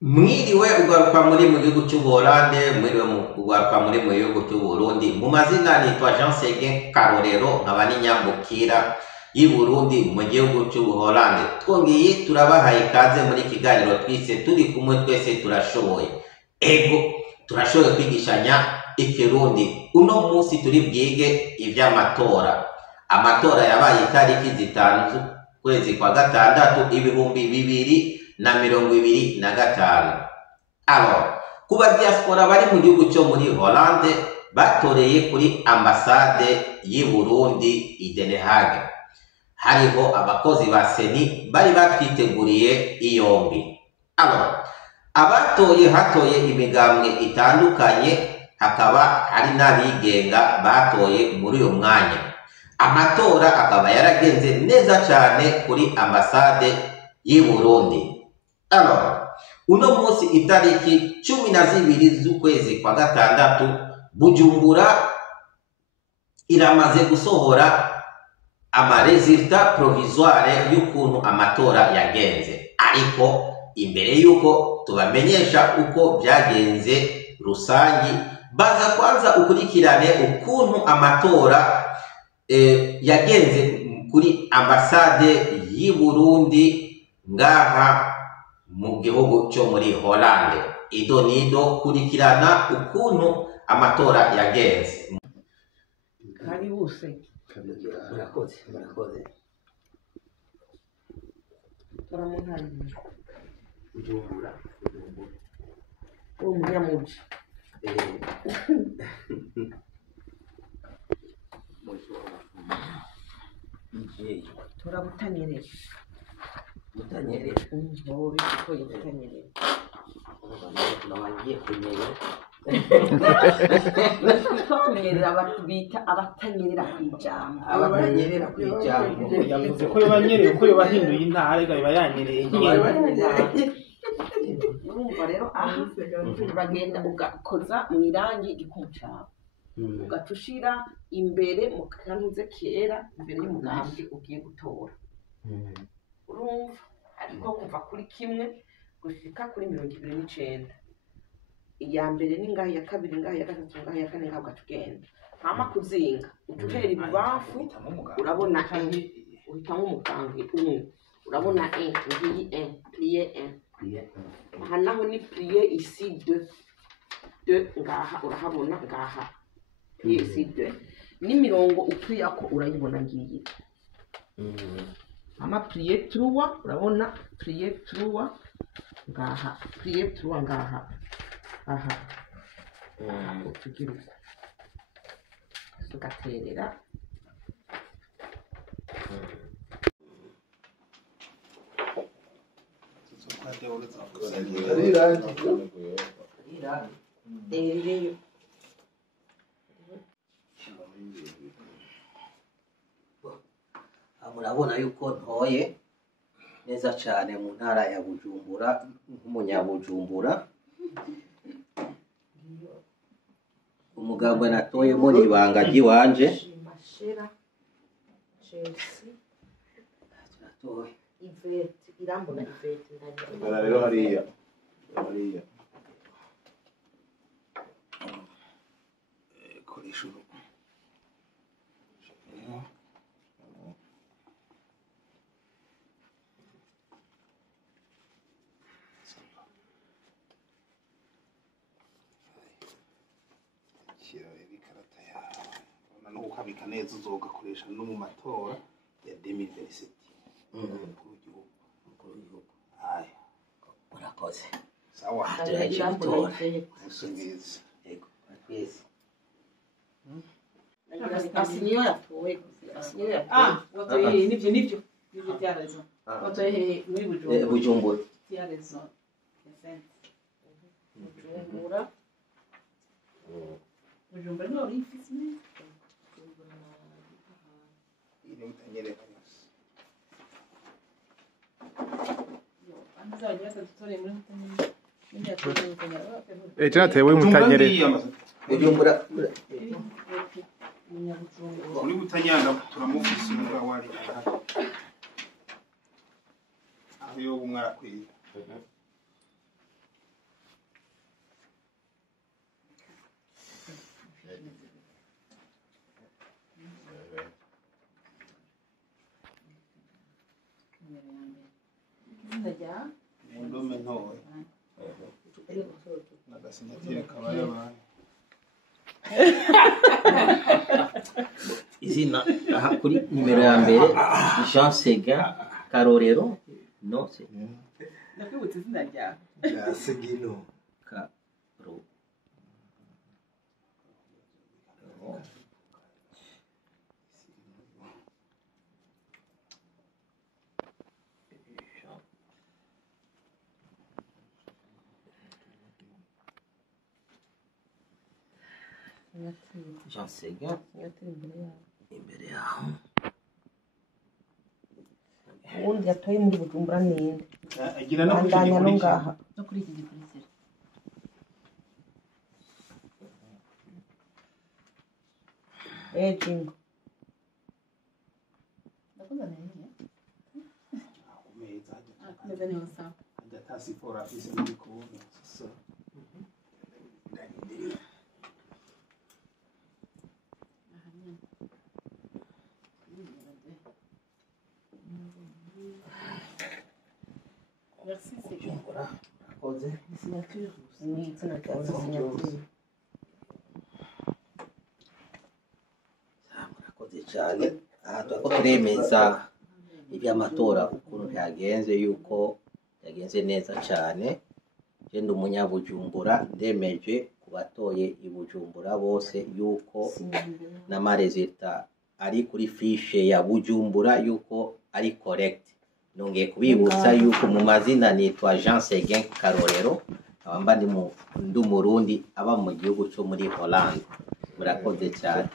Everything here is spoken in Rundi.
Mwiriwe ugaruka muri mu gihugu cy'u Buholande, mwiriwe ugaruka muri mu gihugu cy'u Burundi. Mu mazina nitwa Jean Seguin Karorero, nkaba n'inyambukira y'i Burundi mu gihugu cy'u Buholande. Twongeye turabahaye ikaze muri kiganiro twise turi kumwe twese turashoboye. Ego turashoboye kwigishanya ikirundi. Uno munsi turi bwige ivy'amatora. Amatora yabaye itariki 5 kwezi kwa gatandatu 2025. Alors, kuba diaspora bari mu gihugu cyo muri Hollande batoreye kuri ambasade y'i Burundi i Den Haag. Hariho abakozi ba Seni bari batwiteguriye iyombi. Alors, abatoye hatoye imigambwe itandukanye, hakaba hari n'abigenga batoye muri uyo mwanya. Amatora akaba yaragenze neza cyane kuri ambasade y'i Burundi. Alors, uno munsi itariki 12 z'ukwezi kwa gatandatu, Bujumbura iramaze gusohora amaresultat provisoire y'ukuntu amatora yagenze. Ariko imbere y'uko tubamenyesha uko byagenze rusangi, baza kwanza ukurikirane ukuntu amatora yagenze kuri ambasade y'i Burundi ngaha mu gihugu cyo muri Hollande. Ido nido kurikirana ukuntu amatora yagenze. Karibuse. Murakoze. Turamuhaye. Bujumbura. Umunyamuji. Turabutanyerera. Mutanyerera. Wowe ko yitanyerera. Nabagiye kunyerera. Twatunyerera batubita abatanyerera kwijambo. Abanyerera kwijambo. Yavuze ko yabanyereye ko yabahinduye intara iba yanyereye. Urumva rero aha uragenda ugakoza mu irangi igikucaho. Ugatushira imbere mu kantuze kera imbere y'umugambi ugiye gutora. Urumva ariko kuva kuri kimwe gushika kuri 29. Iya mbere ni ngaho, iya kabiri ngaho, iya gatatu ngaho, iya kane ngaho gatugenda. Hama kuzinga utuhera ibubafu urabona uhitamo umugambi umwe. Urabona ngiyi plié 1. Aha naho ni plié ici 2 ngaha urahabona ngaha. Plié ici 2. N'imirongo ukwiyako urayibona ngiyi. Hama plié 3 urabona plié 3 ngaha, plié 3 ngaha. Aha. Utugira uko. Tugaterera. Murabona yuko ntoye neza cyane mu ntara ya Bujumbura nk'umunyabujumbura. Umugambwe natoyemo ni ibanga ry'iwanje. Natoye Ivete, irambona Ivete Gara rero hariya. Koresha urugo. Ikarata yawe no ukabika neza uzogakoresha no mu matora ya 2027. Haya, murakoze. sawa. irambona Ivete. Musingizi. Yego, twese. Asinyo yatowe. Asinyo yatowe. Watoye nivyo byarazo. Watoye muri Bujumbura. Bujumbura. Byarazo. Bujumbura. Bujumbura no rifisi ne. Ine mutanyereka yose. Anza nyaka tutore muri mutanyeri. Nindi atore mutanyeri. Cyatewe mutanyereye. Bujumbura. Muri Butanyanga turamufise umugabo wari aho yo umwarakwiye. mu ndome ntoya n'agasinyatire kaba yabaye izina aha kuri nimero ya mbere Jean Sega Karorero no se Nakwibutse izina ryawe. ya Segino Karo Jean Sega imbere yaho ubundi yatoye muri Bujumbura ninde agira no andanya no ngaha No kuri iki gikurikira. jingo Ndakuzana nini? kumeza Kumeza niho sawa. hajya tasipora afise n'ibikoni so Aha nyine. Merci, c'est bien. koze Signature. ni izina ryawe sinyatire murakoze cyane aha turako turemeza iby'amatora ukuntu yagenze yuko yagenze neza cyane je ndi umunyabujumbura ndemeje ku batoye i Bujumbura bose yuko n'amarezita ari kuri fishe ya Bujumbura yuko ari correct nongeye kubibutsa yuko mu mazina nitwa Jean Seguin Karorero abamba ndi umurundi aba mu gihugu cyo muri Holland murakoze cyane